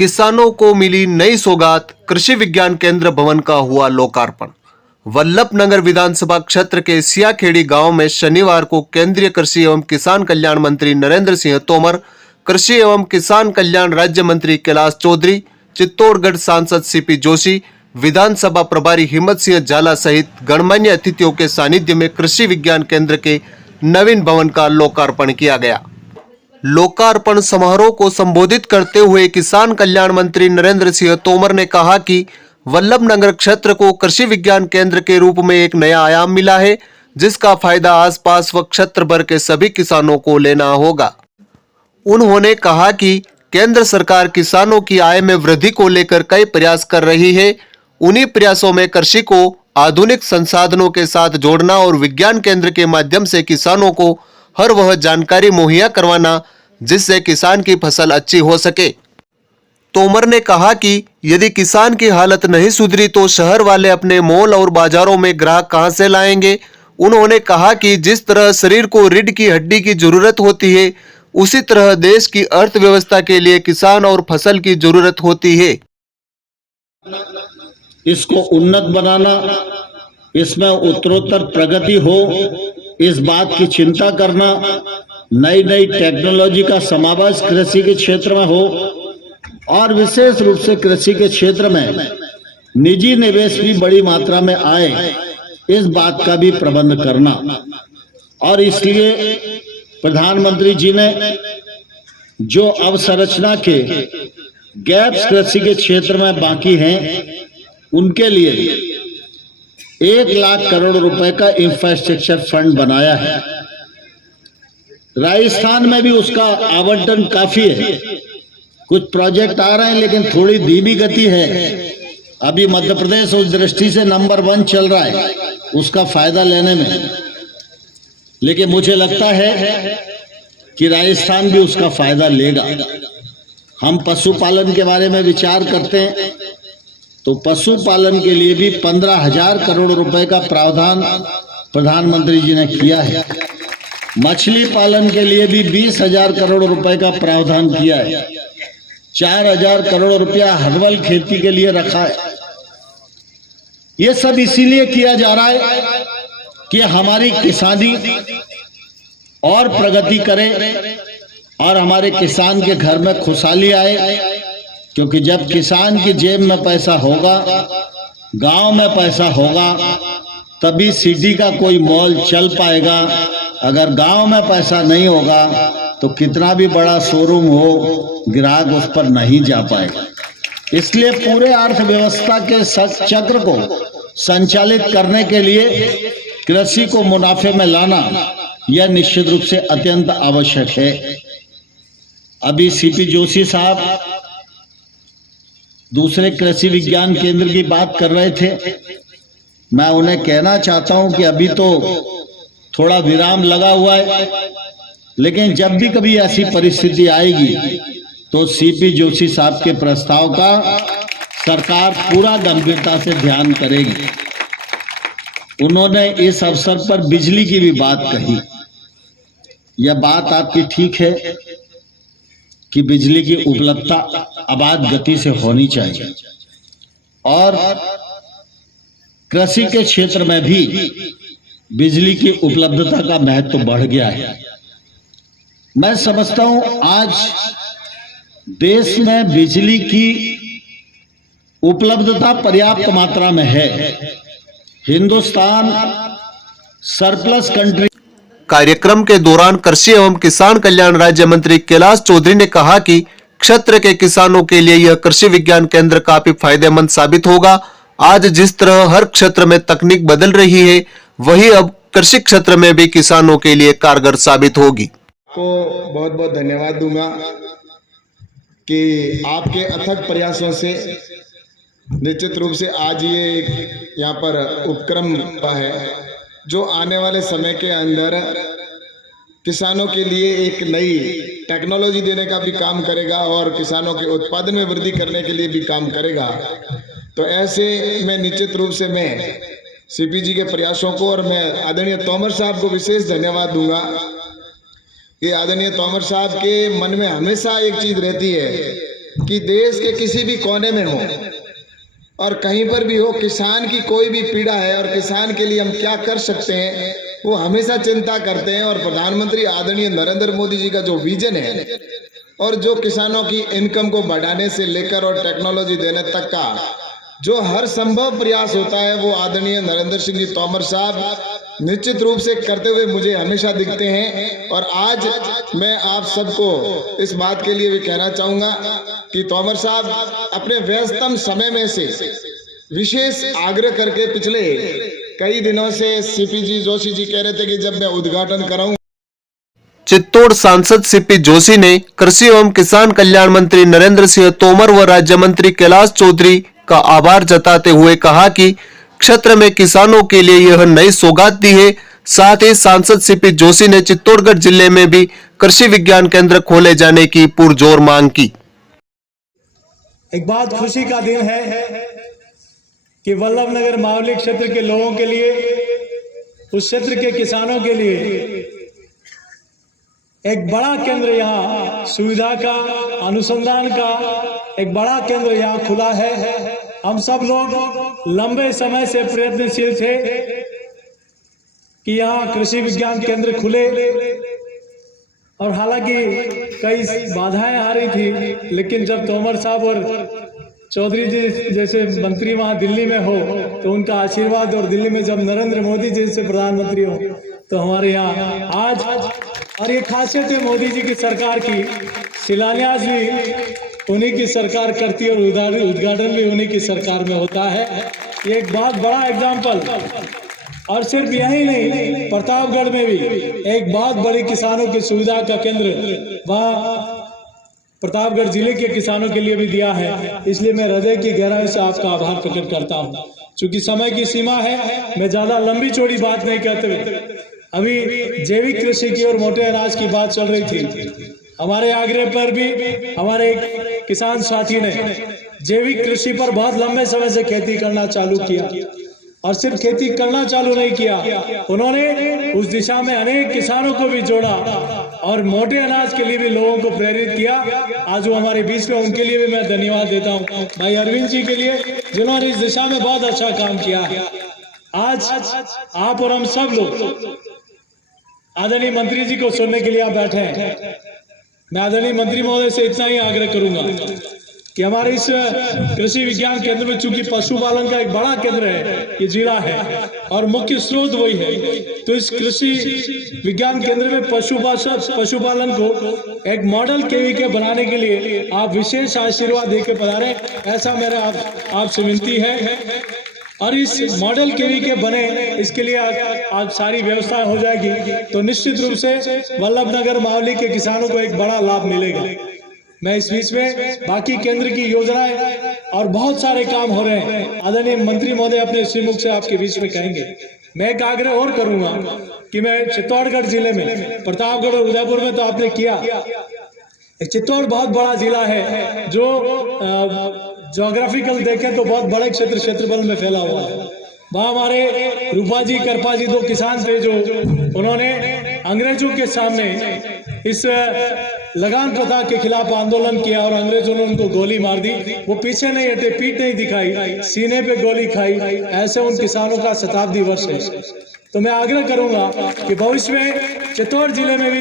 किसानों को मिली नई सौगात, कृषि विज्ञान केंद्र भवन का हुआ लोकार्पण। वल्लभनगर विधानसभा क्षेत्र के सियाखेड़ी गांव में शनिवार को केंद्रीय कृषि एवं किसान कल्याण मंत्री नरेंद्र सिंह तोमर, कृषि एवं किसान कल्याण राज्य मंत्री कैलाश चौधरी, चित्तौड़गढ़ सांसद सीपी जोशी, विधानसभा प्रभारी हिम्मत सिंह झाला सहित गणमान्य अतिथियों के सानिध्य में कृषि विज्ञान केंद्र के नवीन भवन का लोकार्पण किया गया। लोकार्पण समारोह को संबोधित करते हुए किसान कल्याण मंत्री नरेंद्र सिंह तोमर ने कहा कि वल्लभनगर क्षेत्र को कृषि विज्ञान केंद्र के रूप में एक नया आयाम मिला है, जिसका फायदा आसपास व क्षेत्र भर के सभी किसानों को लेना होगा। उन्होंने कहा कि केंद्र सरकार किसानों की आय में वृद्धि को लेकर कई प्रयास कर रही है। उन्हीं प्रयासों में कृषि को आधुनिक संसाधनों के साथ जोड़ना और विज्ञान केंद्र के माध्यम से किसानों को हर वह जानकारी मुहैया करवाना जिससे किसान की फसल अच्छी हो सके। तोमर ने कहा कि यदि किसान की हालत नहीं सुधरी तो शहर वाले अपने मॉल और बाजारों में ग्राहक कहां से लाएंगे। उन्होंने कहा कि जिस तरह शरीर को रीढ़ की हड्डी की जरूरत होती है, उसी तरह देश की अर्थव्यवस्था के लिए किसान और फसल की जरूरत होती है। इसको उन्नत बनाना, इसमें उत्तरोत्तर प्रगति हो, इस बात की चिंता करना, नई नई टेक्नोलॉजी का समावेश कृषि के क्षेत्र में हो और विशेष रूप से कृषि के क्षेत्र में निजी निवेश भी बड़ी मात्रा में आए, इस बात का भी प्रबंध करना। और इसलिए प्रधानमंत्री जी ने जो अवसंरचना के गैप्स कृषि के क्षेत्र में बाकी हैं, उनके लिए 1 लाख करोड़ रुपए का इंफ्रास्ट्रक्चर फंड बनाया है। राजस्थान में भी उसका आवंटन काफी है। कुछ प्रोजेक्ट आ रहे हैं लेकिन थोड़ी धीमी गति है। अभी मध्य प्रदेश उस दृष्टि से नंबर 1 चल रहा है उसका फायदा लेने में, लेकिन मुझे लगता है कि राजस्थान भी उसका फायदा लेगा। हम पशुपालन के बारे में विचार करते हैं तो पशुपालन के लिए भी 15,000 करोड़ रुपए का प्रावधान प्रधानमंत्री जी ने किया है। मछली पालन के लिए भी 20,000 करोड़ रुपए का प्रावधान किया है। 4,000 करोड़ रुपया हर्बल खेती के लिए रखा है। ये सब इसीलिए किया जा रहा है कि हमारी किसानी और प्रगति करे और हमारे किसान के घर में खुशहाली आए, क्योंकि जब किसान की जेब में पैसा होगा, गांव में पैसा होगा, तभी सिटी का कोई मॉल चल पाएगा। अगर गांव में पैसा नहीं होगा तो कितना भी बड़ा शोरूम हो, ग्राहक उस पर नहीं जा पाएगा। इसलिए पूरे अर्थव्यवस्था के चक्र को संचालित करने के लिए कृषि को मुनाफे में लाना यह निश्चित रूप से अत्यंत आवश्यक है। अभी सीपी जोशी साहब दूसरे कृषि विज्ञान केंद्र की बात कर रहे थे। मैं उन्हें कहना चाहता हूं कि अभी तो थोड़ा विराम लगा हुआ है, लेकिन जब भी कभी ऐसी परिस्थिति आएगी तो सीपी जोशी साहब के प्रस्ताव का सरकार पूरा गंभीरता से ध्यान करेगी। उन्होंने इस अवसर पर बिजली की भी बात कही। यह बात आपकी ठीक है कि बिजली की उपलब्धता अबाध गति से होनी चाहिए और कृषि के क्षेत्र में भी बिजली की उपलब्धता का महत्व बढ़ गया है। मैं समझता हूं आज देश में बिजली की उपलब्धता पर्याप्त मात्रा में है। Hindustan surplus country. कार्यक्रम के दौरान कृषि एवं किसान कल्याण राज्य मंत्री कैलाश चौधरी ने कहा कि क्षेत्र के किसानों के लिए यह कृषि विज्ञान केंद्र काफी फायदेमंद साबित होगा। आज जिस तरह हर क्षेत्र में तकनीक बदल रही है, वही अब कृषि क्षेत्र में भी किसानों के लिए कारगर साबित होगी। को बहुत बहुत धन्यवाद दूंगा कि आपके अथक प्रयासों से निश्चित रूप से आज ये यहाँ पर उपक्रम हुआ है जो आने वाले समय के अंदर किसानों के लिए एक नई टेक्नोलॉजी देने का भी काम करेगा और किसानों के उत्पादन में वृद्धि करने के लिए भी काम करेगा। तो ऐसे में निश्चित रूप से मैं सीपी जी के प्रयासों को और मैं आदरणीय तोमर साहब को विशेष धन्यवाद दूंगा कि आदरणीय तोमर साहब के मन में हमेशा एक चीज रहती है कि देश के किसी भी कोने में हो और कहीं पर भी हो, किसान की कोई भी पीड़ा है और किसान के लिए हम क्या कर सकते हैं वो हमेशा चिंता करते हैं। और प्रधानमंत्री आदरणीय नरेंद्र मोदी जी का जो विजन है और जो किसानों की इनकम को बढ़ाने से लेकर और टेक्नोलॉजी देने तक का जो हर संभव प्रयास होता है वो आदरणीय नरेंद्र सिंह जी तोमर साहब निश्चित रूप से करते हुए मुझे हमेशा दिखते हैं। और आज मैं आप सबको इस बात के लिए भी कहना चाहूँगा कि तोमर साहब अपने व्यस्ततम समय में से विशेष आग्रह करके पिछले कई दिनों से सीपी जी जोशी जी कह रहे थे कि जब मैं उद्घाटन कराऊं। चित्तौड़ सांसद सीपी जोशी ने कृषि एवं किसान कल्याण मंत्री नरेंद्र सिंह तोमर व राज्य मंत्री कैलाश चौधरी का आभार जताते हुए कहा कि क्षेत्र में किसानों के लिए यह नई सौगात दी है। साथ ही सांसद सीपी जोशी ने चित्तौड़गढ़ जिले में भी कृषि विज्ञान केंद्र खोले जाने की पुरजोर मांग की। एक बहुत खुशी का दिन है कि वल्लभनगर मावली क्षेत्र के लोगों के लिए, उस क्षेत्र के किसानों के लिए एक बड़ा केंद्र यहाँ सुविधा का, अनुसंधान का एक बड़ा केंद्र यहाँ खुला है। हम सब लोग लंबे समय से प्रयत्नशील थे कि यहाँ कृषि विज्ञान केंद्र खुले और हालांकि कई बाधाएं आ रही थी, लेकिन जब तोमर साहब और चौधरी जी जैसे मंत्री वहाँ दिल्ली में हो तो उनका आशीर्वाद, और दिल्ली में जब नरेंद्र मोदी जी जैसे प्रधानमंत्री हो तो हमारे यहाँ आज, और ये खासियत है मोदी जी की सरकार की, शिलान्यास भी उन्हीं की सरकार करती है और उद्घाटन भी उन्हीं की सरकार में होता है। ये एक बहुत बड़ा एग्जाम्पल। और सिर्फ यही नहीं, प्रतापगढ़ में भी एक बहुत बड़ी किसानों की सुविधा का केंद्र वहाँ प्रतापगढ़ जिले के किसानों के लिए भी दिया है। इसलिए मैं हृदय की गहराई से आपका आभार प्रकट करता हूँ। चूंकि समय की सीमा है, मैं ज्यादा लंबी चौड़ी बात नहीं कहते हुए अभी जैविक कृषि की और मोटे अनाज की बात चल रही थी। हमारे आग्रह पर भी हमारे एक किसान साथी ने जैविक कृषि पर बहुत लंबे समय से खेती करना चालू किया, और सिर्फ खेती करना चालू नहीं किया, उन्होंने उस दिशा में अनेक किसानों को भी जोड़ा और मोटे अनाज के लिए भी लोगों को प्रेरित किया। आज वो हमारे बीच में, उनके लिए भी मैं धन्यवाद देता हूँ, भाई अरविंद जी के लिए, जिन्होंने इस दिशा में बहुत अच्छा काम किया है। आज आप और हम सब लोग आदरणीय मंत्री जी को सुनने के लिए आप बैठे हैं। मैं आदरणीय मंत्री महोदय से इतना ही आग्रह करूंगा कि हमारे इस कृषि विज्ञान केंद्र में चूंकि पशुपालन का एक बड़ा केंद्र है, ये जिला है और मुख्य स्रोत वही है, तो इस कृषि विज्ञान केंद्र में पशुपालन को एक मॉडल केवीके बनाने के लिए आप विशेष आशीर्वाद देकर पधारें, ऐसा मेरा आपसे विनती है। और इस मॉडल केवीके बने, इसके लिए आज सारी व्यवस्था हो जाएगी तो निश्चित रूप से वल्लभनगर मावली के किसानों को एक बड़ा लाभ मिलेगा। मैं इस बीच में बाकी केंद्र की योजनाएं और बहुत सारे काम हो रहे हैं, आदरणीय मंत्री महोदय अपने श्रीमुख से आपके बीच में कहेंगे। मैं एक आग्रह और करूंगा कि मैं चित्तौड़गढ़ जिले में, प्रतापगढ़ और उदयपुर में तो आपने किया, चित्तौड़ बहुत बड़ा जिला है जो ज्योग्राफिकल देखें तो बहुत बड़े क्षेत्रफल में फैला हुआ है। वहाँ हमारे रूपा जी, करपा जी दो किसान थे जो उन्होंने अंग्रेजों के सामने इस लगान प्रथा के खिलाफ आंदोलन किया और अंग्रेजों ने उनको गोली मार दी। वो पीछे नहीं हटे, पीठ नहीं दिखाई, सीने पे गोली खाई। ऐसे उन किसानों का शताब्दी वर्ष है। तो मैं आग्रह करूंगा कि भविष्य में चित्तौड़ जिले में भी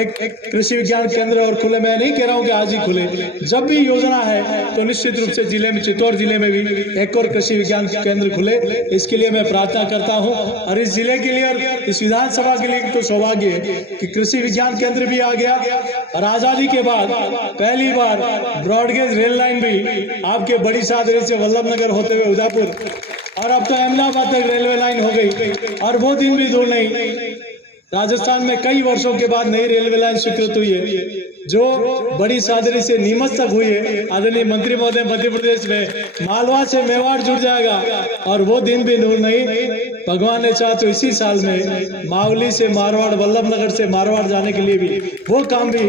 एक कृषि विज्ञान केंद्र और खुले। मैं नहीं कह रहा हूं कि आज ही खुले, जब भी योजना है तो निश्चित रूप से जिले में, चित्तौड़ जिले में भी एक और कृषि विज्ञान केंद्र खुले। इसके लिए मैं प्रार्थना करता हूं और इस जिले के लिए और इस विधानसभा के लिए तो सौभाग्य है कि कृषि विज्ञान केंद्र भी आ गया और आजादी के बाद पहली बार ब्रॉडगेज रेल लाइन भी आपके बड़ी सादरी से वल्लभनगर होते हुए उदयपुर और अब तो अहमदाबाद तक रेलवे लाइन हो गई। और वो दिन भी दूर नहीं, राजस्थान में कई वर्षों के बाद नई रेलवे लाइन स्वीकृत हुई है जो बड़ी सादरी से नीमच तक हुई है। आदरणीय मंत्री महोदय, मध्य प्रदेश में मालवा से मेवाड़ जुड़ जाएगा और वो दिन भी दूर नहीं। भगवान ने चाहा तो इसी साल में मावली से मारवाड़, वल्लभनगर से मारवाड़ जाने के लिए भी वो काम भी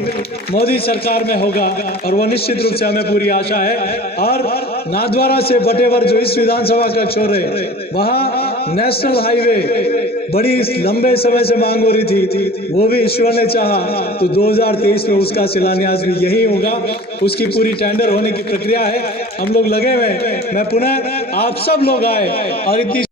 मोदी सरकार में होगा और वो निश्चित रूप से हमें पूरी आशा है। और नाथद्वारा से बटेवर जो इस विधानसभा का छोर है, वहाँ नेशनल हाईवे बड़ी लंबे समय से मांग हो रही थी, वो भी ईश्वर ने चाहा तो 2023 में उसका शिलान्यास भी यही होगा। उसकी पूरी टेंडर होने की प्रक्रिया है, हम लोग लगे हुए हैं। मैं पुनः आप सब लोग आए और इतनी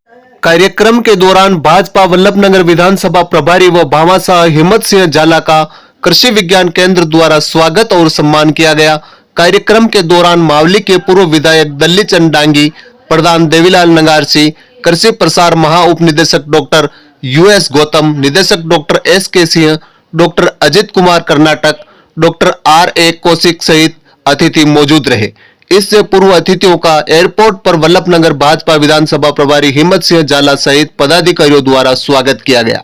कार्यक्रम के दौरान भाजपा वल्लभनगर विधानसभा प्रभारी व भामाशाह हिम्मत सिंह जाला का कृषि विज्ञान केंद्र द्वारा स्वागत और सम्मान किया गया। कार्यक्रम के दौरान मावली के पूर्व विधायक दल्ली चंद डांगी, प्रधान देवीलाल नंगारसी, कृषि प्रसार महा उप निदेशक डॉक्टर US गौतम, निदेशक doctor SK Singh, doctor Ajit Kumar Karnataka, doctor RA Kaushik सहित अतिथि मौजूद रहे। इससे पूर्व अतिथियों का एयरपोर्ट पर वल्लभनगर भाजपा विधानसभा प्रभारी हिम्मत सिंह जाला सहित पदाधिकारियों द्वारा स्वागत किया गया।